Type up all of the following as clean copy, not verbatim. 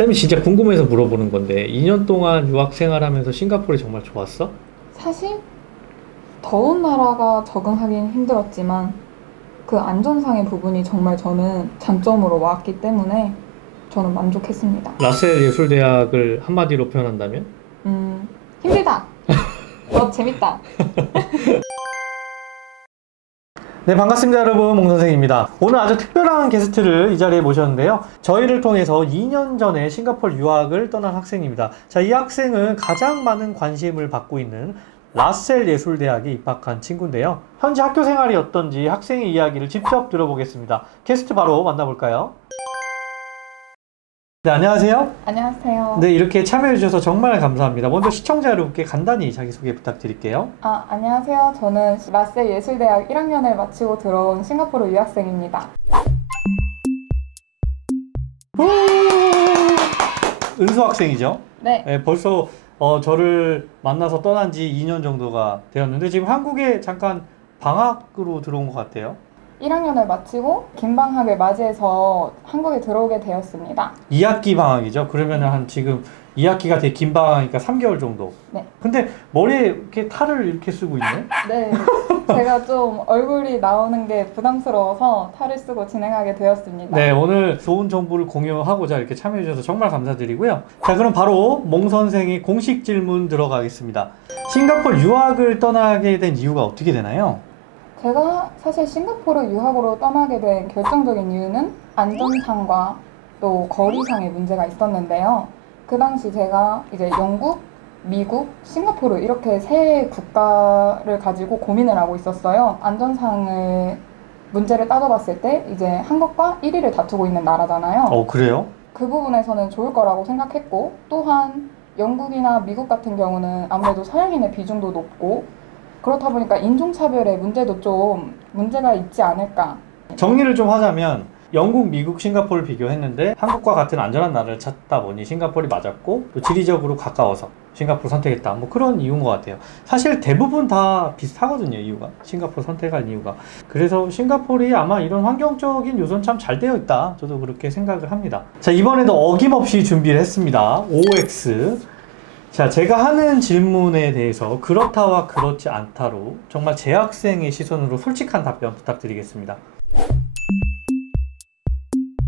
쌤이 진짜 궁금해서 물어보는 건데 2년 동안 유학 생활하면서 싱가포르이 정말 좋았어? 사실 더운 나라가 적응하긴 힘들었지만 그 안전상의 부분이 정말 저는 장점으로 왔기 때문에 저는 만족했습니다. 라셀 예술대학을 한마디로 표현한다면? 힘들다. 재밌다. 네, 반갑습니다 여러분, 몽선생입니다. 오늘 아주 특별한 게스트를 이 자리에 모셨는데요. 저희를 통해서 2년 전에 싱가포르 유학을 떠난 학생입니다. 자, 이 학생은 가장 많은 관심을 받고 있는 라셀 예술대학에 입학한 친구인데요. 현재 학교 생활이 어떤지 학생의 이야기를 직접 들어보겠습니다. 게스트 바로 만나볼까요? 네, 안녕하세요. 안녕하세요. 네, 이렇게 참여해 주셔서 정말 감사합니다. 먼저 시청자 여러분께 간단히 자기소개 부탁드릴게요. 안녕하세요. 저는 라셀 예술대학 1학년을 마치고 들어온 싱가포르 유학생입니다. 은수 학생이죠? 네. 네, 벌써 저를 만나서 떠난 지 2년 정도가 되었는데 지금 한국에 잠깐 방학으로 들어온 것 같아요. 1학년을 마치고 긴 방학을 맞이해서 한국에 들어오게 되었습니다. 2학기 방학이죠? 그러면 한 지금 2학기가 되게 긴 방학이니까 3개월 정도. 네. 근데 머리에 이렇게 탈을 이렇게 쓰고 있네? 네. 제가 좀 얼굴이 나오는 게 부담스러워서 탈을 쓰고 진행하게 되었습니다. 네, 오늘 좋은 정보를 공유하고자 이렇게 참여해 주셔서 정말 감사드리고요. 자, 그럼 바로 몽 선생의 공식 질문 들어가겠습니다. 싱가포르 유학을 떠나게 된 이유가 어떻게 되나요? 제가 사실 싱가포르 유학으로 떠나게 된 결정적인 이유는 안전상과 또 거리상의 문제가 있었는데요. 그 당시 제가 이제 영국, 미국, 싱가포르 이렇게 세 국가를 가지고 고민을 하고 있었어요. 안전상의 문제를 따져봤을 때 이제 한국과 1위를 다투고 있는 나라잖아요. 그래요? 그 부분에서는 좋을 거라고 생각했고, 또한 영국이나 미국 같은 경우는 아무래도 서양인의 비중도 높고 그렇다 보니까 인종차별의 문제도 좀 문제가 있지 않을까. 정리를 좀 하자면 영국, 미국, 싱가포르를 비교했는데 한국과 같은 안전한 나라를 찾다 보니 싱가포르이 맞았고 또 지리적으로 가까워서 싱가포르 선택했다. 뭐 그런 이유인 것 같아요. 사실 대부분 다 비슷하거든요, 이유가. 싱가포르 선택한 이유가. 그래서 싱가포르이 아마 이런 환경적인 요소는 참 잘 되어 있다. 저도 그렇게 생각을 합니다. 자, 이번에도 어김없이 준비를 했습니다. OX. 자, 제가 하는 질문에 대해서 그렇다와 그렇지 않다로 정말 재학생의 시선으로 솔직한 답변 부탁드리겠습니다.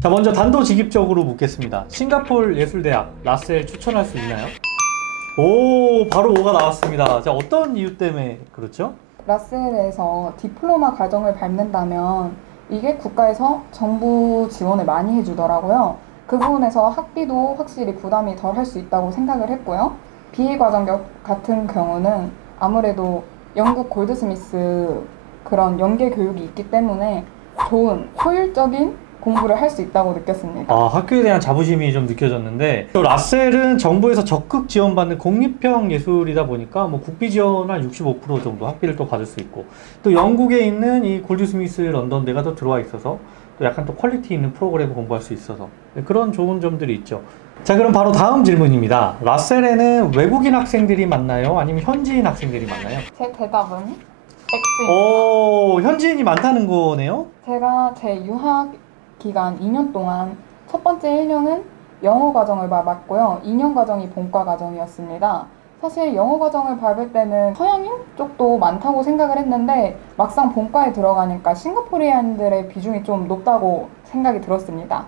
자, 먼저 단도직입적으로 묻겠습니다. 싱가포르 예술대학 라셀 추천할 수 있나요? 오, 바로 5가 나왔습니다. 자, 어떤 이유 때문에 그렇죠? 라셀에서 디플로마 과정을 밟는다면 이게 국가에서 정부 지원을 많이 해주더라고요. 그 부분에서 학비도 확실히 부담이 덜 할 수 있다고 생각을 했고요. BA 과정 같은 경우는 아무래도 영국 골드스미스 그런 연계 교육이 있기 때문에 좋은 효율적인 공부를 할 수 있다고 느꼈습니다. 학교에 대한 자부심이 좀 느껴졌는데 또 라셀은 정부에서 적극 지원받는 공립형 예술이다 보니까 뭐 국비 지원 한 65% 정도 학비를 또 받을 수 있고 또 영국에 있는 이 골드스미스 런던대가 또 들어와 있어서 또 약간 또 퀄리티 있는 프로그램을 공부할 수 있어서 그런 좋은 점들이 있죠. 자, 그럼 바로 다음 질문입니다. 라셀에는 외국인 학생들이 많나요? 아니면 현지인 학생들이 많나요? 제 대답은 X입니다. 오, 현지인이 많다는 거네요? 제가 제 유학 기간 2년 동안 첫 번째 1년은 영어 과정을 밟았고요. 2년 과정이 본과 과정이었습니다. 사실 영어 과정을 밟을 때는 서양인 쪽도 많다고 생각을 했는데 막상 본과에 들어가니까 싱가포르인들의 비중이 좀 높다고 생각이 들었습니다.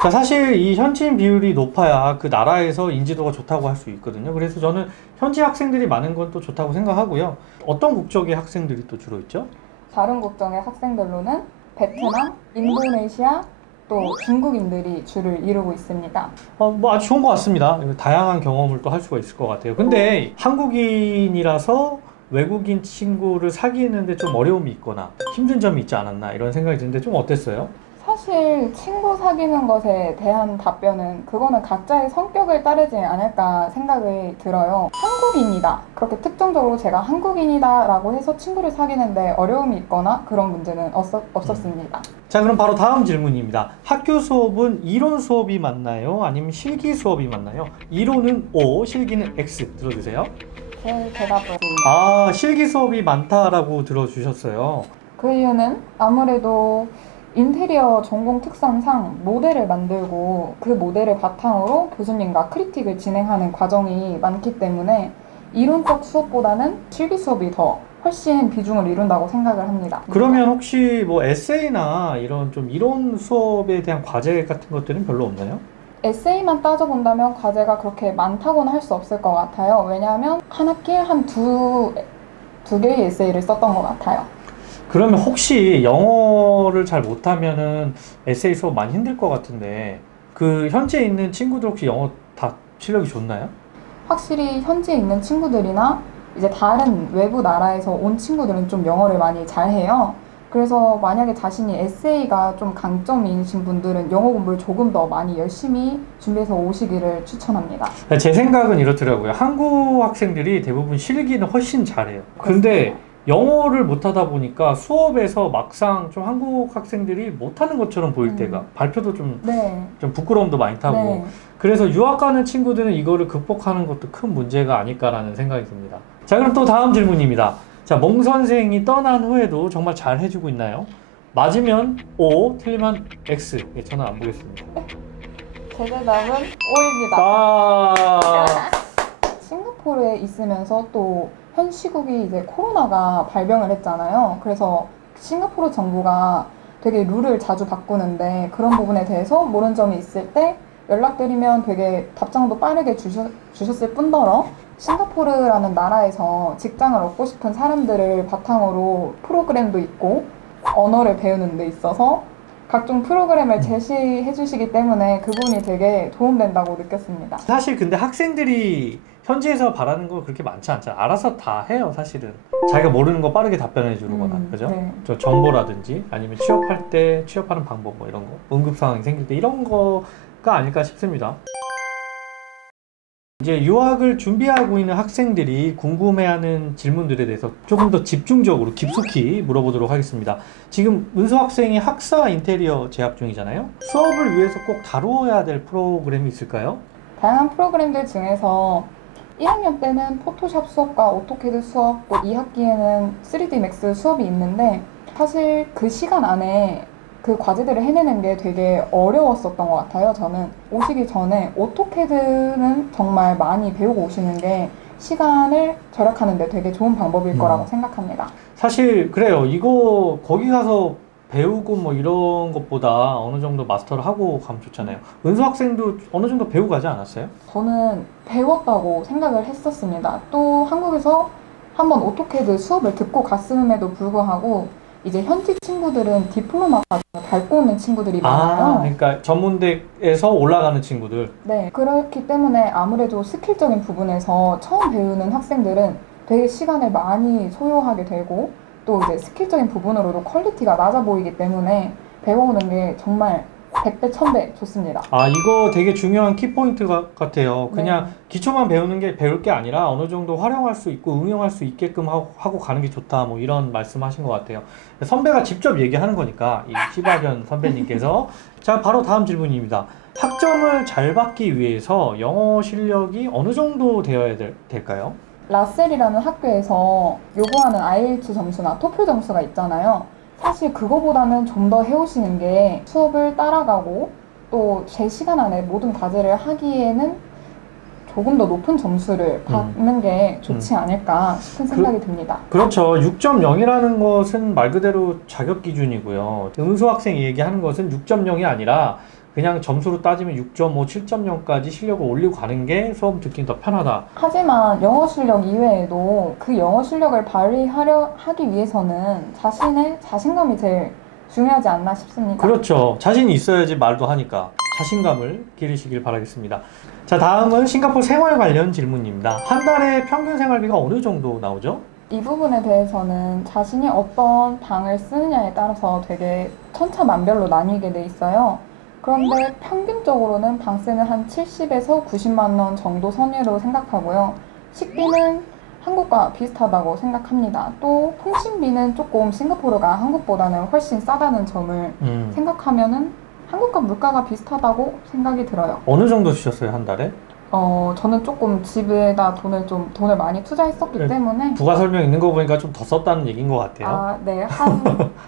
자, 사실 이 현지인 비율이 높아야 그 나라에서 인지도가 좋다고 할 수 있거든요. 그래서 저는 현지 학생들이 많은 건 또 좋다고 생각하고요. 어떤 국적의 학생들이 또 주로 있죠? 다른 국적의 학생들로는 베트남, 인도네시아, 또 중국인들이 주를 이루고 있습니다. 뭐 아주 좋은 것 같습니다. 다양한 경험을 또 할 수가 있을 것 같아요. 근데 한국인이라서 외국인 친구를 사귀는데 좀 어려움이 있거나 힘든 점이 있지 않았나 이런 생각이 드는데 좀 어땠어요? 사실 친구 사귀는 것에 대한 답변은 그거는 각자의 성격을 따르지 않을까 생각이 들어요. 한국인이다. 그렇게 특정적으로 제가 한국인이다 라고 해서 친구를 사귀는데 어려움이 있거나 그런 문제는 없었습니다. 자, 그럼 바로 다음 질문입니다. 학교 수업은 이론 수업이 맞나요? 아니면 실기 수업이 맞나요? 이론은 O, 실기는 X 들어주세요. 제 대답은 실기 수업이 많다라고 들어주셨어요. 그 이유는 아무래도 인테리어 전공 특성상 모델을 만들고 그 모델을 바탕으로 교수님과 크리틱을 진행하는 과정이 많기 때문에 이론적 수업보다는 실기 수업이 더 훨씬 비중을 이룬다고 생각을 합니다. 그러면 혹시 뭐 에세이나 이런 좀 이론 수업에 대한 과제 같은 것들은 별로 없나요? 에세이만 따져본다면 과제가 그렇게 많다고는 할 수 없을 것 같아요. 왜냐하면 한 학기에 한 두 개의 에세이를 썼던 것 같아요. 그러면 혹시 영어를 잘 못하면은 에세이 수업 많이 힘들 것 같은데 그 현지에 있는 친구들 혹시 영어 다 실력이 좋나요? 확실히 현지에 있는 친구들이나 이제 다른 외부 나라에서 온 친구들은 좀 영어를 많이 잘해요. 그래서 만약에 자신이 에세이가 좀 강점이신 분들은 영어 공부를 조금 더 많이 열심히 준비해서 오시기를 추천합니다. 제 생각은 이렇더라고요. 한국 학생들이 대부분 실기는 훨씬 잘해요. 근데 그렇습니다. 영어를 못하다 보니까 수업에서 막상 좀 한국 학생들이 못하는 것처럼 보일 때가 발표도 좀 네. 부끄러움도 많이 타고 네. 그래서 유학 가는 친구들은 이거를 극복하는 것도 큰 문제가 아닐까라는 생각이 듭니다. 자, 그럼 또 다음 질문입니다. 자, 몽 선생이 떠난 후에도 정말 잘 해주고 있나요? 맞으면 O, 틀리면 X. 예, 저는 안 보겠습니다. 제 대답은 O입니다. 아, 싱가포르에 있으면서 또 현 시국이 이제 코로나가 발병을 했잖아요. 그래서 싱가포르 정부가 되게 룰을 자주 바꾸는데 그런 부분에 대해서 모르는 점이 있을 때 연락드리면 되게 답장도 빠르게 주셨을 뿐더러 싱가포르라는 나라에서 직장을 얻고 싶은 사람들을 바탕으로 프로그램도 있고 언어를 배우는 데 있어서 각종 프로그램을 제시해 주시기 때문에 그 부분이 되게 도움된다고 느꼈습니다. 사실 근데 학생들이 현지에서 바라는 거 그렇게 많지 않잖아요. 알아서 다 해요, 사실은. 자기가 모르는 거 빠르게 답변해 주는 거나, 그죠? 네. 저 정보라든지 아니면 취업할 때 취업하는 방법 뭐 이런 거, 응급 상황이 생길 때 이런 거가 아닐까 싶습니다. 이제 유학을 준비하고 있는 학생들이 궁금해하는 질문들에 대해서 조금 더 집중적으로 깊숙이 물어보도록 하겠습니다. 지금 은수 학생이 학사 인테리어 재학 중이잖아요. 수업을 위해서 꼭 다루어야 될 프로그램이 있을까요? 다양한 프로그램들 중에서 1학년 때는 포토샵 수업과 오토캐드 수업, 또 2학기에는 3D 맥스 수업이 있는데 사실 그 시간 안에 그 과제들을 해내는 게 되게 어려웠었던 것 같아요. 저는 오시기 전에 오토캐드는 정말 많이 배우고 오시는 게 시간을 절약하는 데 되게 좋은 방법일 거라고 생각합니다. 사실 그래요. 이거 거기 가서 배우고 뭐 이런 것보다 어느 정도 마스터를 하고 가면 좋잖아요. 은수 학생도 어느 정도 배우고 가지 않았어요? 저는 배웠다고 생각을 했었습니다. 또 한국에서 한번 오토캐드 수업을 듣고 갔음에도 불구하고 이제 현지 친구들은 디플로마 과정을 밟고 오는 친구들이 많아요. 그러니까 전문대에서 올라가는 친구들. 네, 그렇기 때문에 아무래도 스킬적인 부분에서 처음 배우는 학생들은 되게 시간을 많이 소요하게 되고 또 이제 스킬적인 부분으로도 퀄리티가 낮아 보이기 때문에 배워오는 게 정말 100배, 1000배 좋습니다. 이거 되게 중요한 키포인트 같아요. 그냥 네. 기초만 배울 게 아니라 어느 정도 활용할 수 있고 응용할 수 있게끔 하고 가는 게 좋다. 뭐 이런 말씀하신 것 같아요. 선배가 직접 얘기하는 거니까 이 시바견 선배님께서 자, 바로 다음 질문입니다. 학점을 잘 받기 위해서 영어 실력이 어느 정도 되어야 될까요? 라셀이라는 학교에서 요구하는 IELTS 점수나 토플 점수가 있잖아요. 사실 그거보다는 좀 더 해오시는 게 수업을 따라가고 또 제 시간 안에 모든 과제를 하기에는 조금 더 높은 점수를 받는 게 좋지 않을까 싶은 생각이 듭니다. 그렇죠. 6.0이라는 것은 말 그대로 자격 기준이고요. 은수 학생이 얘기하는 것은 6.0이 아니라 그냥 점수로 따지면 6.5, 7.0까지 실력을 올리고 가는 게 수업 듣기 더 편하다. 하지만 영어 실력 이외에도 그 영어 실력을 하기 위해서는 자신의 자신감이 제일 중요하지 않나 싶습니다. 그렇죠. 자신이 있어야지 말도 하니까 자신감을 기르시길 바라겠습니다. 자, 다음은 싱가포르 생활 관련 질문입니다. 한 달에 평균 생활비가 어느 정도 나오죠? 이 부분에 대해서는 자신이 어떤 방을 쓰느냐에 따라서 되게 천차만별로 나뉘게 돼 있어요. 그런데 평균적으로는 방세는 한 70에서 90만 원 정도 선으로 생각하고요. 식비는 한국과 비슷하다고 생각합니다. 또 통신비는 조금 싱가포르가 한국보다는 훨씬 싸다는 점을 생각하면은 한국과 물가가 비슷하다고 생각이 들어요. 어느 정도 주셨어요, 한 달에? 저는 조금 집에다 돈을 많이 투자했었기 네. 때문에 부가 설명 있는 거 보니까 좀 더 썼다는 얘기인 것 같아요. 네, 한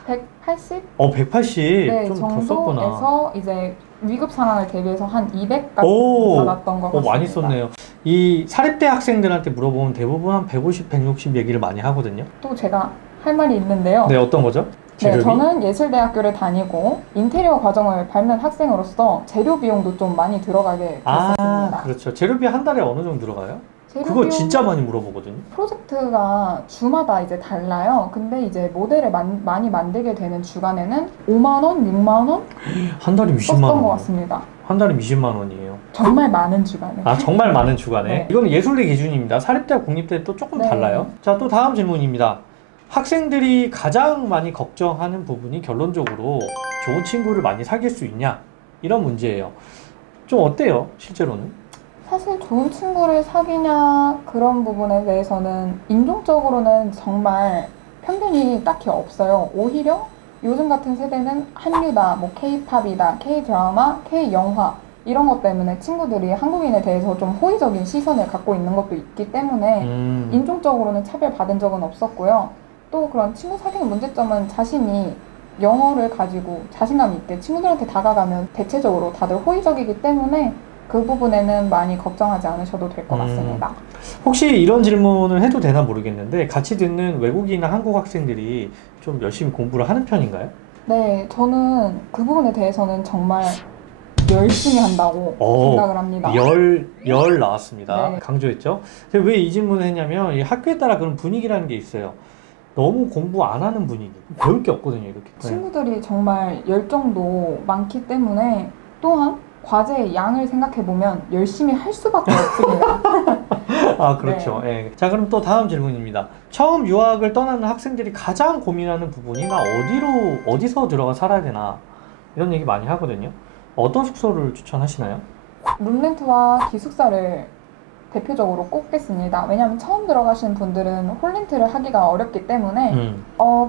180? 180? 네, 좀 더 썼구나. 정도에서 이제 위급 상황을 대비해서 한 200까지 오! 받았던 것 같습니다. 많이 썼네요. 이 사립대 학생들한테 물어보면 대부분 한 150, 160 얘기를 많이 하거든요. 또 제가 할 말이 있는데요. 네, 어떤 거죠? 네, 재료비? 저는 예술대학교를 다니고 인테리어 과정을 밟는 학생으로서 재료 비용도 좀 많이 들어가게 됐었습니다. 그렇죠. 재료비 한 달에 어느 정도 들어가요? 재료 그거 비용 진짜 많이 물어보거든요. 프로젝트가 주마다 이제 달라요. 근데 이제 모델을 많이 만들게 되는 주간에는 5만 원, 6만 원 한 달에 20만 썼던 것 원. 같습니다. 한 달에 20만 원이에요. 정말 많은 주간에. 정말 많은 주간에. 네. 이건 예술대 기준입니다. 사립대와 국립대 또 조금 네. 달라요. 자, 또 다음 질문입니다. 학생들이 가장 많이 걱정하는 부분이 결론적으로 좋은 친구를 많이 사귈 수 있냐? 이런 문제예요. 좀 어때요? 실제로는? 사실 좋은 친구를 사귀냐 그런 부분에 대해서는 인종적으로는 정말 편견이 딱히 없어요. 오히려 요즘 같은 세대는 한류다, 뭐 K-팝이다, K-드라마, K-영화 이런 것 때문에 친구들이 한국인에 대해서 좀 호의적인 시선을 갖고 있는 것도 있기 때문에 인종적으로는 차별받은 적은 없었고요. 또 그런 친구 사귀는 문제점은 자신이 영어를 가지고 자신감 있게 친구들한테 다가가면 대체적으로 다들 호의적이기 때문에 그 부분에는 많이 걱정하지 않으셔도 될 것 같습니다. 혹시 이런 질문을 해도 되나 모르겠는데 같이 듣는 외국인이나 한국 학생들이 좀 열심히 공부를 하는 편인가요? 네, 저는 그 부분에 대해서는 정말 열심히 한다고 생각을 합니다. 열 나왔습니다. 네. 강조했죠. 제가 왜 이 질문을 했냐면 이 학교에 따라 그런 분위기라는 게 있어요. 너무 공부 안 하는 분위기. 배울 게 없거든요, 이렇게. 친구들이 정말 열정도 많기 때문에 또한 과제의 양을 생각해보면 열심히 할 수밖에 없습니다. 그렇죠. 네. 자, 그럼 또 다음 질문입니다. 처음 유학을 떠나는 학생들이 가장 고민하는 부분이 나 어디서 들어가 살아야 되나 이런 얘기 많이 하거든요. 어떤 숙소를 추천하시나요? 룸렌트와 기숙사를 대표적으로 꼽겠습니다. 왜냐하면 처음 들어가시는 분들은 홀렌트를 하기가 어렵기 때문에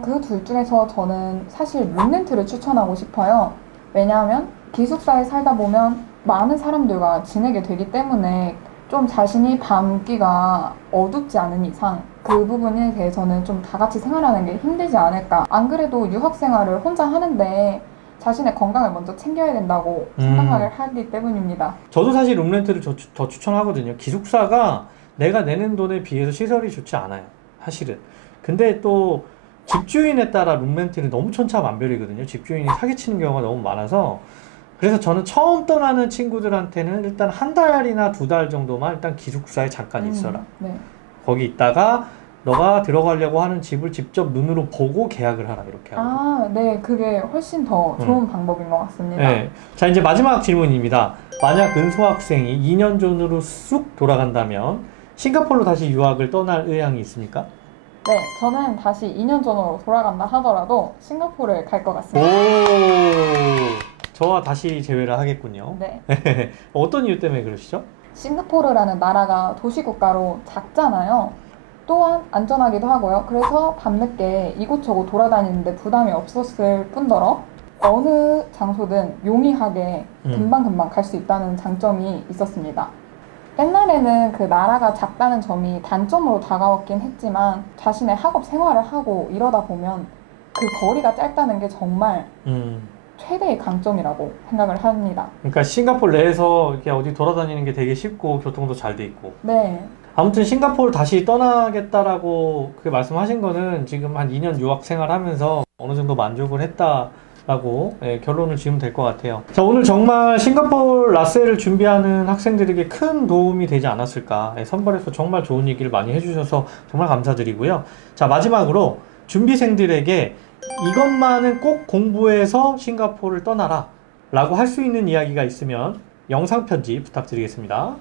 그 둘 중에서 저는 사실 룸렌트를 추천하고 싶어요. 왜냐하면 기숙사에 살다 보면 많은 사람들과 지내게 되기 때문에 좀 자신이 밤기가 어둡지 않은 이상 그 부분에 대해서는 좀 다 같이 생활하는 게 힘들지 않을까. 안 그래도 유학 생활을 혼자 하는데 자신의 건강을 먼저 챙겨야 된다고 생각을 하기 때문입니다. 저도 사실 룸렌트를 더 추천하거든요. 기숙사가 내가 내는 돈에 비해서 시설이 좋지 않아요. 사실은. 근데 또 집주인에 따라 룸렌트는 너무 천차만별이거든요. 집주인이 사기치는 경우가 너무 많아서 그래서 저는 처음 떠나는 친구들한테는 일단 한 달이나 2달 정도만 일단 기숙사에 잠깐 있어라. 네. 거기 거기 있다가 너가 들어가려고 하는 집을 직접 눈으로 보고 계약을 하라 이렇게 하고. 네. 그게 훨씬 더 좋은 방법인 것 같습니다. 네. 자, 이제 마지막 질문입니다. 만약 은소 학생이 2년 전으로 쑥 돌아간다면 싱가포르로 다시 유학을 떠날 의향이 있습니까? 네, 저는 다시 2년 전으로 돌아간다 하더라도 싱가포르에 갈 것 같습니다. 저와 다시 재회를 하겠군요. 네. 어떤 이유 때문에 그러시죠? 싱가포르라는 나라가 도시국가로 작잖아요. 또한 안전하기도 하고요. 그래서 밤늦게 이곳저곳 돌아다니는데 부담이 없었을 뿐더러 어느 장소든 용이하게 금방금방 갈 수 있다는 장점이 있었습니다. 옛날에는 그 나라가 작다는 점이 단점으로 다가왔긴 했지만 자신의 학업 생활을 하고 이러다 보면 그 거리가 짧다는 게 정말 최대의 강점이라고 생각을 합니다. 그러니까 싱가포르 내에서 이렇게 어디 돌아다니는 게 되게 쉽고 교통도 잘 돼 있고. 네. 아무튼 싱가포르 다시 떠나겠다라고 그렇게 말씀하신 거는 지금 한 2년 유학 생활하면서 어느 정도 만족을 했다라고 결론을 지으면 될 것 같아요. 자, 오늘 정말 싱가포르 라셀을 준비하는 학생들에게 큰 도움이 되지 않았을까. 선발에서 정말 좋은 얘기를 많이 해주셔서 정말 감사드리고요. 자, 마지막으로 준비생들에게 이것만은 꼭 공부해서 싱가포르를 떠나라 라고 할 수 있는 이야기가 있으면 영상 편지 부탁드리겠습니다.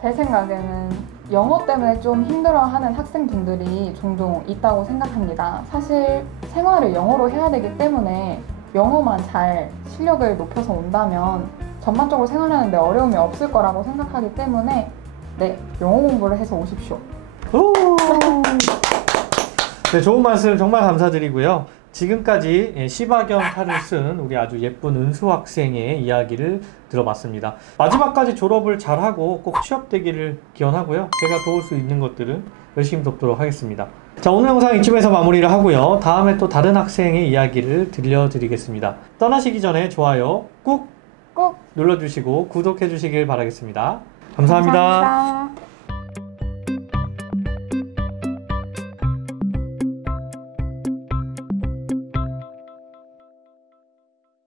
제 생각에는 영어 때문에 좀 힘들어하는 학생분들이 종종 있다고 생각합니다. 사실 생활을 영어로 해야 되기 때문에 영어만 잘 실력을 높여서 온다면 전반적으로 생활하는데 어려움이 없을 거라고 생각하기 때문에 네, 영어 공부를 해서 오십시오. 네, 좋은 말씀 정말 감사드리고요. 지금까지 시바견 탈을 쓴 우리 아주 예쁜 은수 학생의 이야기를 들어봤습니다. 마지막까지 졸업을 잘하고 꼭 취업되기를 기원하고요. 제가 도울 수 있는 것들은 열심히 돕도록 하겠습니다. 자, 오늘 영상 이쯤에서 마무리를 하고요. 다음에 또 다른 학생의 이야기를 들려드리겠습니다. 떠나시기 전에 좋아요 꾹 꼭 눌러주시고 구독해 주시길 바라겠습니다. 감사합니다. 감사합니다.